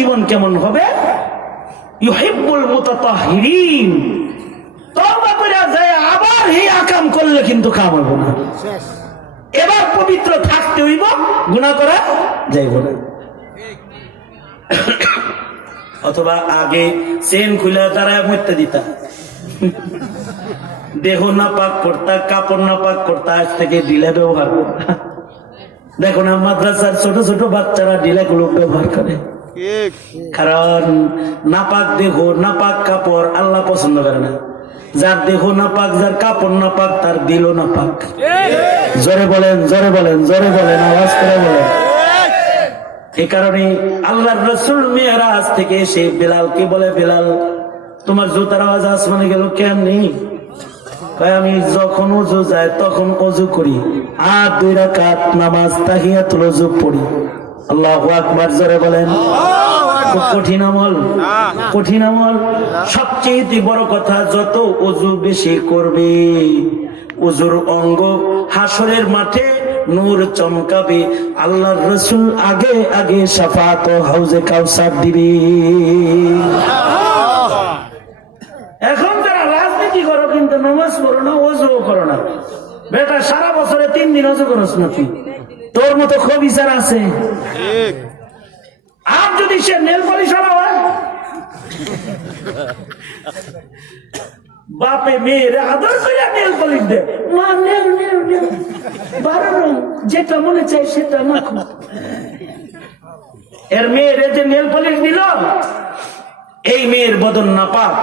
জীবন কেমন হবে? ইউহিব্বুল মুতাতাহহিরিন। তওবা করে যায় আবার এই আকাম করলে কিন্তু কাম হবে না। এবার পবিত্র থাকতে হইব, গুনাহ করা যাইব না। অথবা আগে চেন খুলে দাঁড়ায় মরতে দিতা, দেহ না পাক করতা, কাপড় না পাক করতা, আজ থেকে ঢিলা ব্যবহার করতা। দেখো না মাদ্রাসার ছোট ছোট বাচ্চারা ঢিলা গুলো ব্যবহার করে, কারণ নাপাক দেহ নাপাক কাপড় আল্লাহ পছন্দ করে না। যার দেহ নাপাক, যার কাপড় নাপাক, তার দিলও নাপাক। জোরে বলেন, জোরে বলেন, জোরে বলেন, আওয়াজ করে বলেন। এই কারণে আল্লাহর রাসূল মিরাজ থেকে এসে বেলালকে বলে, বেলাল তোমার জুতার আওয়াজ আসমানে গেল কেমনি? আমি যখন ওযু যায় তখন ওযু করি, আর 2 রাকাত নামাজ তাহিয়াতুল ওযু পড়ি। আল্লাহু আকবার, জোরে বলেন। খুব কঠিন আমল, কঠিন আমল। সবচেয়ে বড় কথা, যত ওযু বেশি করবে, ওযুর অঙ্গ হাসরের মাঠে নূর চমকাবে। আল্লাহর রাসূল আগে আগে শাফাত ও হাউজে কাউসার দিবে। এখন যারা রাজনীতি করো কিন্তু নামাজ পড়ো না, ওযুও করো না। বেটা সারা বছরে 3 দিন ওযু করছ না তুই, তোর মতো খবিসার আছে। আর যদি সে নেল পলিশ হয়, বাপে মেয়ের আদর করে নেল পলিশ দে, মা নেল নেল নেল, 12 রং যেটা মনে চাই সেটা মাখো। এর মেয়ের যে নেল পলিশ দিল, এই মেয়ের বদন নাপাক।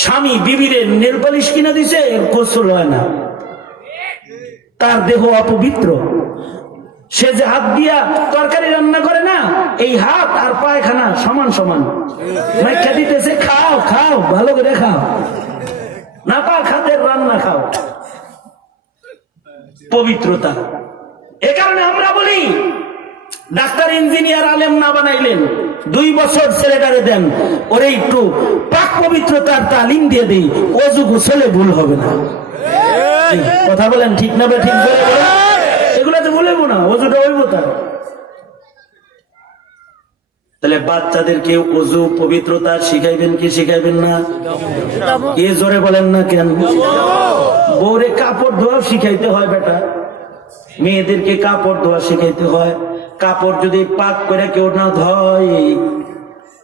স্বামী বিবিরে নেল পলিশ কিনে দিছে, এর গোসল হয় না, তার দেহ অপবিত্র। সে যে হাত দিয়া তরকারি রান্না করে না, এই হাত আর পায়খানা সমান সমান মাইখা দিতেছে, খাও খাও ভালো করে খাও, নাপাক হাতের রান্না খাও। পবিত্রতা। এ কারণে আমরা বলি, ডাক্তার ইঞ্জিনিয়ার আলেম না বানাইলেন, 2 বছর ছেলেটারে দেন, ওরে একটু পাক পবিত্রতার তালিম দিয়ে দেই, ওযু গোসলে ভুল হবে না। কথা বলেন ঠিক না? ঠিক বলে বলেন, এগুলা তো বলবো না, ওযুটা হইব তার। তাহলে বাচ্চাদেরকে ওযু পবিত্রতা শিখাইবেন কি শিখাইবেন না? এ জোরে বলেন না কেন? বউরে কাপড় ধোয়া শিখাইতে হয় বেটা, মেয়েদেরকে কাপড় ধোয়া শিখাইতে হয়। কাপড় যদি পাক করে কেউ না ধয়,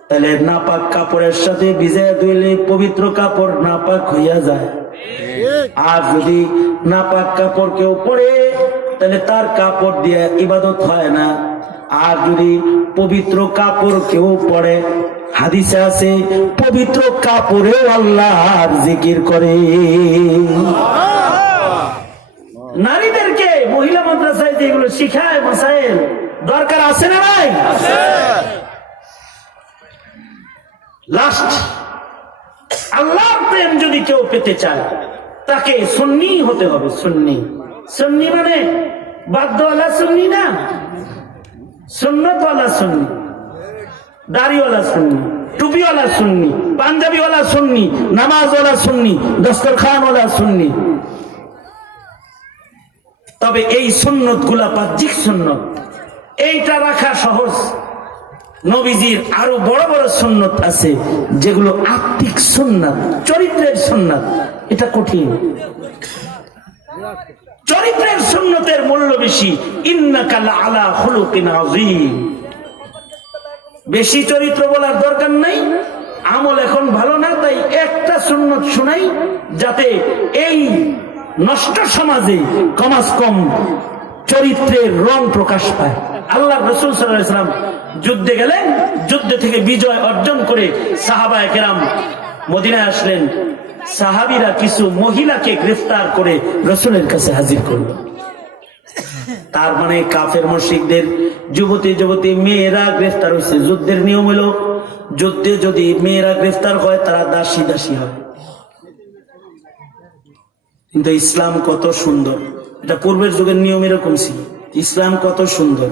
তাহলে নাপাক কাপড়ের সাথে ভিজায় ধুইলে পবিত্র কাপড় নাপাক হইয়া যায়। আর যদি নাপাক কাপড় কেউ পরে, তাহলে তার কাপড় দিয়ে ইবাদত হয় না। আর যদি পবিত্র কাপড় কেউ পরে, হাদিসে আছে পবিত্র কাপড়েও আল্লাহর জিকির করে। নারীদেরকে মহিলা মাদ্রাসায় যেগুলো শিখায় মাসাইল, দরকার আছে না নাই? লাস্ট, আল্লাহর প্রেম যদি কেউ পেতে চায়, তাকে সুন্নি হতে হবে। সুন্নি, সুন্নি মানে বাদ্যওয়ালা সুন্নি না, সুন্নতওয়ালা সুন্নি, দাড়িওয়ালা সুন্নি, টুপিওয়ালা সুন্নি, পাঞ্জাবিওয়ালা সুন্নি, নামাজওয়ালা সুন্নি, দস্তরখানওয়ালা সুন্নি। তবে এই সুন্নত গুলা বাহ্যিক সুন্নত, এইটা রাখা সহজ। নবীজির আরো বড় বড় সুন্নত আছে, যেগুলো আত্মিক সুন্নাত, চরিত্রের সুন্নাত, এটা কঠিন। চরিত্রের সুন্নতের মূল্য বেশি। ইন্নাকা লাআলা খুলুকিন আযীম। বেশি চরিত্র বলার দরকার নাই, আমল এখন ভালো না, তাই একটা সুন্নত শুনাই, যাতে এই নষ্ট সমাজে কমাস কম চরিত্রের রং প্রকাশ পায়। আল্লাহ রাসূল সাল্লাল্লাহু আলাইহি ওয়াসাল্লাম যুদ্ধে গেলেন, যুদ্ধ থেকে বিজয় অর্জন করে সাহাবায়ে কেরাম মদিনায় আসলেন। সাহাবীরা কিছু মহিলাকে গ্রেফতার করে রাসূলের কাছে হাজির করল। তার মানে কাফের মুশরিকদের যুবতী যুবতী মেয়েরা গ্রেফতার হয়েছে। যুদ্ধের নিয়ম হলো, যুদ্ধে যদি মেয়েরা গ্রেফতার হয়, তারা দাসী দাসী হয়। কিন্তু ইসলাম কত সুন্দর, এটা পূর্বের যুগের নিয়ম এরকম ছিল। ইসলাম কত সুন্দর।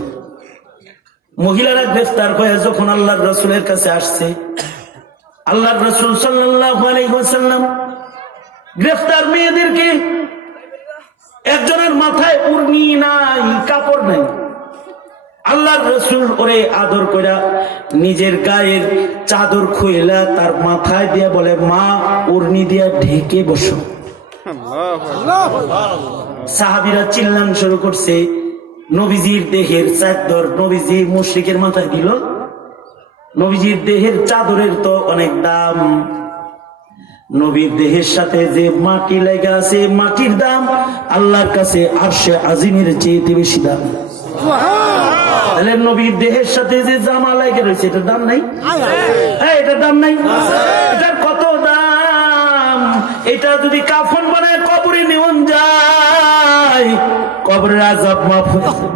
মহিলারা গ্রেফতার হয়ে যখন আল্লাহর রাসূলের কাছে আসছে, আল্লাহর রাসূল সাল্লাল্লাহু আলাইহি ওয়াসাল্লাম গ্রেফতার মেয়েদেরকে, একজনের মাথায় উড়নি নাই, কাপড় নাই, আল্লাহর রাসূল ওরে আদর কইরা নিজের গায়ের চাদর খুইলা তার মাথায় দিয়া বলে, মা ওড়নি দিয়া ঢেকে বসো। সাহাবীরা চিল্লান শুরু করছে, নবীজির দেহের চাদর নবীজি মুশরিকের মাথায় দিল। নবীজির দেহের চাদরের তো অনেক দাম, নবীর দেহের সাথে যে মাটি লেগে আছে মাটির দাম আল্লাহর কাছে আরশে আজিমের চেয়ে বেশি দাম। তাহলে নবীর দেহের সাথে যে জামা লেগে রয়েছে এটার দাম নাই? এটার দাম নাই? এটার কত দাম! এটা যদি কাফন বানায় কবরে নিয়ে যায়, কবরের আযাব মাফ হয়ে যাবে।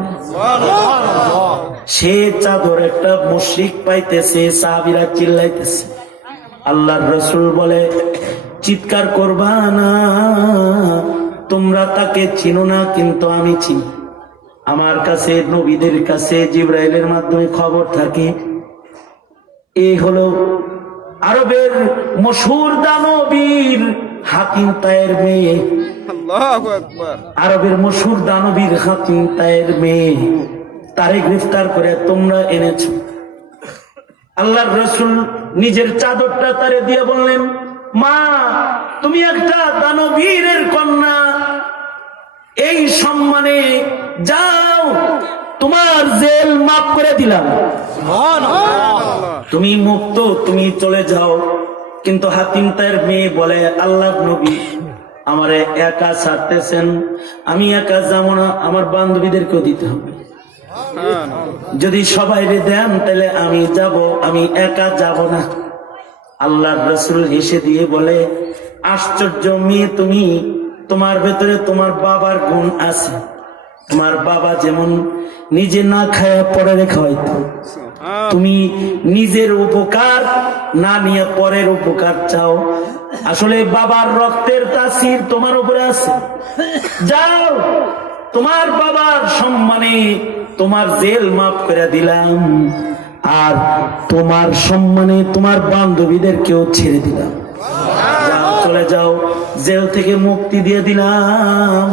সে চাদর একটা মুশরিক পাইতেছে, সাহাবীরা চিল্লাইতেছে। আল্লাহর রাসূল বলে, চিৎকার করবা না, তোমরা তাকে চিনো না কিন্তু আমি চিনি। আমার কাছে নবীদের কাছে জিবরাইলের মাধ্যমে খবর থাকে। এই হলো আরবের মশহুর দানবীর হাতিম তায়ের মেয়ে। আল্লাহু আকবার। আরবের মশহুর দানবীর হাতিম তায়ের মেয়ে, তারে গ্রেফতার করে তোমরা এনেছো। আল্লাহর রাসূল নিজের চাদরটা তারে দিয়ে বললেন, মা তুমি একটা দানবীরের কন্যা, এই সম্মানে যাও, তোমার জেল মাফ করে দিলাম, তুমি মুক্ত, তুমি চলে যাও। কিন্তু হাতিম তায়ের মেয়ে বলে, আল্লাহর নবী আমারে একা ছাড়তেছেন, আমি একা যাবো না, আমার বান্ধবীদেরকেও দিতে হবে। যদি সবাই দেন তাহলে আমি যাব, আমি একা যাব না। আল্লাহর রাসূল হেসে দিয়ে বলে, আশ্চর্য মেয়ে তুমি, তোমার ভেতরে তোমার বাবার গুণ আছে। তোমার বাবা যেমন নিজে না খায়া পরে রেখা হয়তো, তুমি নিজের উপকার না নিয়ে পরের উপকার চাও। আসলে বাবার রক্তের তাসির তোমার উপরে আছে। যাও, তোমার বাবার সম্মানে তোমার জেল মাফ করে দিলাম, আর তোমার সম্মানে তোমার বান্ধবীদেরকেও ছেড়ে দিলাম। যাও, চলে যাও, জেল থেকে মুক্তি দিয়ে দিলাম।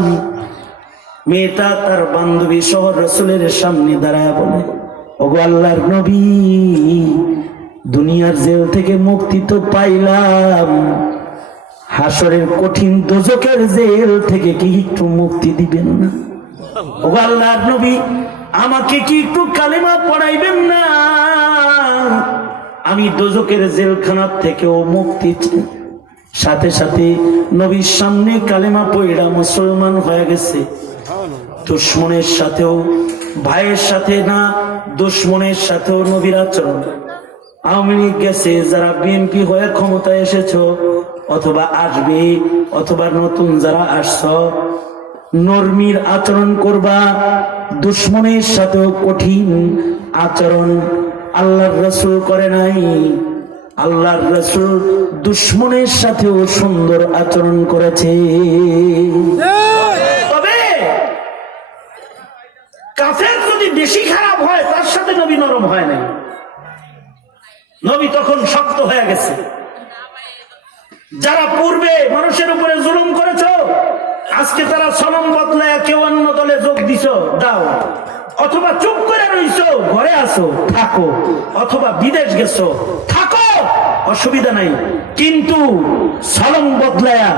মেয়েটা তার বান্ধবী সহ রাসূলের সামনে দাঁড়ায় বলে, ওগো আল্লাহর নবী, দুনিয়ার জেল থেকে মুক্তি তো পাইলাম, হাসরের কঠিন দোজখের জেল থেকে কি একটু মুক্তি দিবেন না? ওগো আল্লাহর নবী, আমাকে কি একটু কালেমা পড়াইবেন না? আমি দোজখের জেলখানার থেকেও মুক্তি চাই। সাথে সাথে নবীর সামনে কালেমা পড়া মুসলমান হয়ে গেছে। দুশ্মনের সাথেও, ভাইয়ের সাথে না, দুশ্মনের সাথেও নবীর আচরণ। আওয়ামী লীগ গেছে, যারা বিএনপি হয়ে ক্ষমতায় এসেছো অথবা আসবে, অথবা নতুন যারা আসছ, নরমির আচরণ করবা, দুশ্মনের সাথেও কঠিন আচরণ। আল্লাহর রাসূল করে নাই। আল্লাহর রাসূল দুশ্মনের সাথেও সুন্দর আচরণ করেছে। তবে কাফের যদি বেশি খারাপ হয়, তার সাথে নবী নরম হয় নাই। নবী তখন শক্ত হয়ে গেছে। যারা পূর্বে মানুষের উপরে জুলুম করেছ, আজকে তারা সনম বদলায় কেউ অন্য দলে যোগ দিছ, দাও। অথবা চুপ করে রইছো, ঘরে আসো, থাকো, অথবা বিদেশ গেছো, থাকো, অসুবিধা নাই। কিন্তু সনম বদলায়া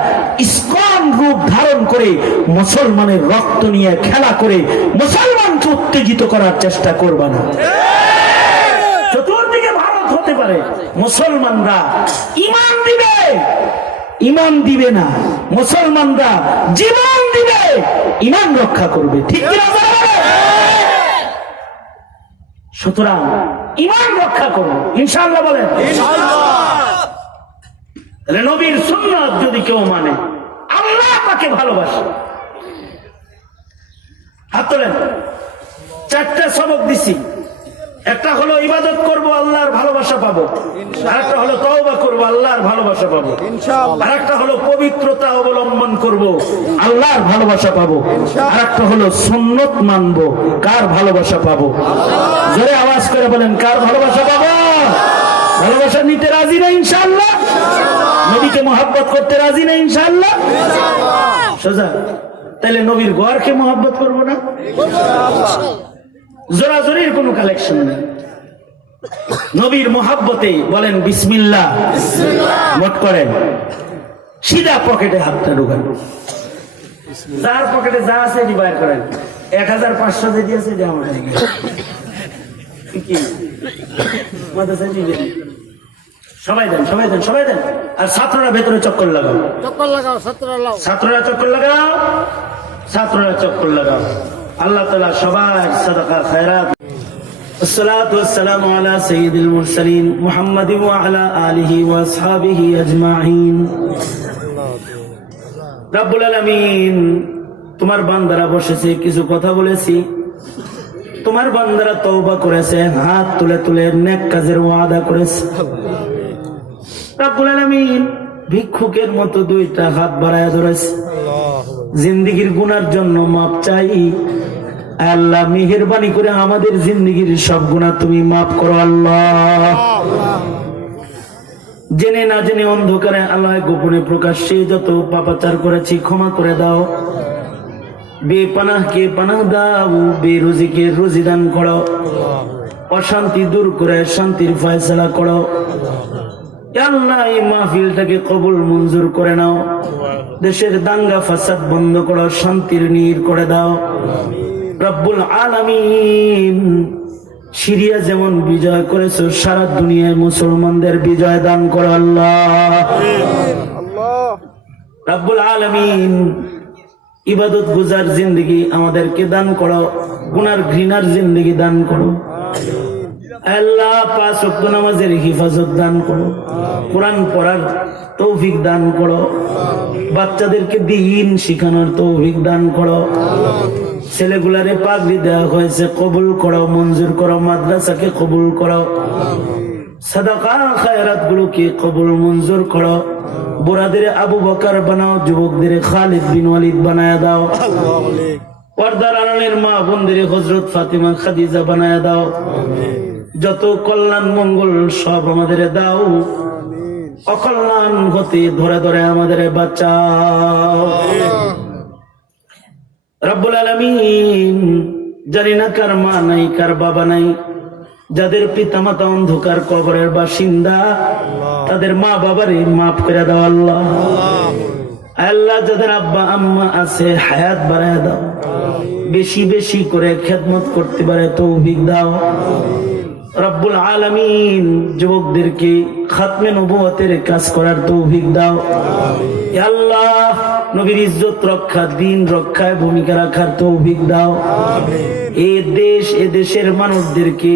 ইসকন রূপ ধারণ করে মুসলমানের রক্ত নিয়ে খেলা করে মুসলমানকে উত্তেজিত করার চেষ্টা করবা না। চতুর্দিকে ভারত হতে পারে, মুসলমানরা ঈমান দিবে, ঈমান দিবে না, মুসলমানরা জীবন দিবে, ঈমান রক্ষা করবে। ঠিক কিনা? সুতরাং ঈমান রক্ষা করবো ইনশাআল্লাহ। বলেন তাহলে নবীর সুন্নাত যদি কেউ মানে, আল্লাহ তাকে ভালোবাসে। হাত তোলেন। চারটা সবক দিছি। একটা হলো ইবাদত করব, আল্লাহর ভালোবাসা পাবো। আরেকটা হলো তওবা করব, আল্লাহর ভালোবাসা পাবো। আরেকটা হলো পবিত্রতা অবলম্বন করব, আল্লাহর ভালোবাসা পাবো। আরেকটা হলো সুন্নত মানবো, কার ভালোবাসা পাবো? জোরে আওয়াজ করে বলেন, কার ভালোবাসা পাবো? ভালোবাসা নিতে রাজি না ইনশাআল্লাহ? নবীকে মহব্বত করতে রাজি না ইনশাআল্লাহ? সোজা। তাহলে নবীর ঘরকে মহব্বত করবো না? জোরাজোরির কোনো কালেকশন নেই। নবীর মোহাব্বতে বলেন বিসমিল্লাহ, মোট করেন, সিধা পকেটে হাতটা ঢুকান, যার পকেটে যা আছে এটি বাইর করেন। 1500 যে দিয়েছে যে আমার কি মাদ্রাসায় দিবেন, সবাই দেন, সবাই দেন, সবাই দেন। আর ছাত্ররা ভেতরে চক্কর লাগাও, চক্কর লাগাও, ছাত্ররা চক্কর লাগাও, ছাত্ররা চক্কর লাগাও। আল্লাহ তাআলা সবার সাদাকা খায়রাত। الصلاة والسلام على سيد المرسلين محمد وعلى آله وأصحابه أجمعين রব্বুল আলামিন, তোমার বান্দারা বসেছে, কিছু কথা বলেছি, তোমার বান্দারা তওবা করেছে, হাত তুলে তুলে নেক কাজের ওয়াদা করেছে। রব্বুল আলামিন ভিক্ষুকের মতো দুইটা হাত বাড়ায় ধরেছে, জিন্দেগীর গুনার জন্য মাপ চাই। আল্লাহ মেহেরবানি করে আমাদের জিন্দেগীর সব গুনাহ তুমি মাফ করো আল্লাহ। জেনে না জেনে অন্ধকারে আল্লাহ গোপনে প্রকাশ্যে যত পাপাচার করেছি ক্ষমা করে দাও। বেপানাহকে পানাহ দাও, বেরুজিকে রুজি দান করো, অশান্তি দূর করে শান্তির ফয়সালা করো। আল্লাহ এই মাহফিলটাকে কবুল মঞ্জুর করে নাও, দেশের দাঙ্গা ফাসাদ বন্ধ করো, শান্তির নীর করে দাও রব্বুল আলামিন। সিরিয়া যেমন বিজয় করেছো, সারা দুনিয়ায় মুসলমানদের বিজয় দান করো আল্লাহ। রব্বুল আলামিন ইবাদত গুজার জিন্দগি আমাদেরকে দান করো, গুনার ঘৃণার জিন্দগি দান করো আল্লাহ। 5 ওয়াক্ত নামাজের হিফাজত দান করো, কোরআন পড়ার তৌফিক দান করো, বাচ্চাদেরকে দ্বীন শিখানোর তৌফিক দান করো। ছেলেগুলারে পাগড়ি দেওয়া হয়েছে, কবুল করো, মঞ্জুর করো, মাদ্রাসাকে কবুল করো, সাদাকা খায়রাত গুলোকে কবুল মঞ্জুর করো। বুড়াদের আবু বকর বানাও, যুবকদের খালিদ বিন ওয়ালিদ বানায় দাও। পর্দার আড়ালের মা বোনদের হযরত ফাতিমা খাদিজা বানায় দাও। যত কল্যাণ মঙ্গল সব আমাদের দাও, অকল্যাণ হতে ধরে ধরে আমাদের বাঁচাও রব্বুল আলামিন। জানি না কার মা নাই, কার বাবা নাই, যাদের পিতামাতা অন্ধকার কবরের বাসিন্দা, তাদের মা বাবারে মাফ করে দাও আল্লাহ। আল্লাহ যাদের আব্বা আম্মা আছে, হায়াত বাড়ায় দাও, বেশি বেশি করে খেদমত করতে পারে তৌফিক দাও রব্বুল আলামিন। যুবকদেরকে খাতমে নবুয়তের কাজ করার তৌফিক দাও আল্লাহ। নবীর ইজ্জত রক্ষা, দ্বীন রক্ষায় ভূমিকা রাখার তৌফিক দাও। এ দেশ, এ দেশের মানুষদেরকে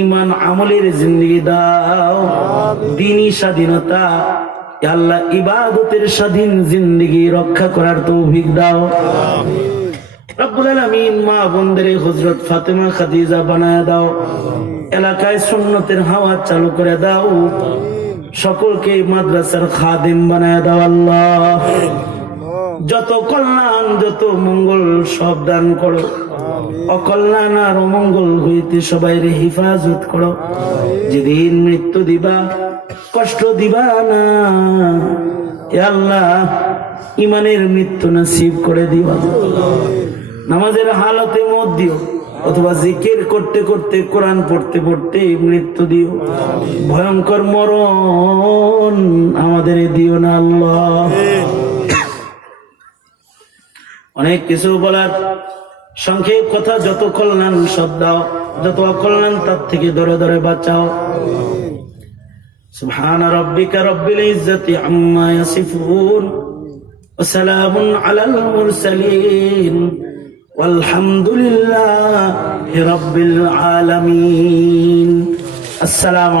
ঈমান আমলের জিন্দেগি দাও, দ্বীনি স্বাধীনতা আল্লাহ, ইবাদতের স্বাধীন জিন্দেগি রক্ষা করার তৌফিক দাও রব্বুল আলামিন। মা বোনদের হযরত ফাতেমা খাদিজা বানায় দাও, এলাকায় সুন্নতের হাওয়া চালু করে দাও, সকলকে মাদ্রাসার খাদেম বানায় দাও আল্লাহ। যত কল্যাণ, যত মঙ্গল সব দান করো, অকল্যাণ আর অমঙ্গল হইতে সবাইর হিফাজত করো। যেদিন মৃত্যু দিবা, কষ্ট দিবা না আল্লাহ, ইমানের মৃত্যু নসিব করে দিবা। নামাজের হালতে মত দিও, অথবা জিকির করতে করতে, কোরআন পড়তে পড়তে মৃত্যু দিও। ভয়ঙ্কর মরণ আমাদের দিও না আল্লাহ। অনেক কিছু বলার, সংক্ষেপ কথা, যত কল্যাণ সব দাও, যত অকল্যাণ তার থেকে ধরে ধরে বাঁচাও। সুবহান রাব্বিকা রাব্বিল ইজ্জাতি আম্মা ইয়াসিফুন ওয়া সালামুন আলাল মুরসালিন ওয়ালহামদুলিল্লাহি রাব্বিল আলামিন। আসসালামু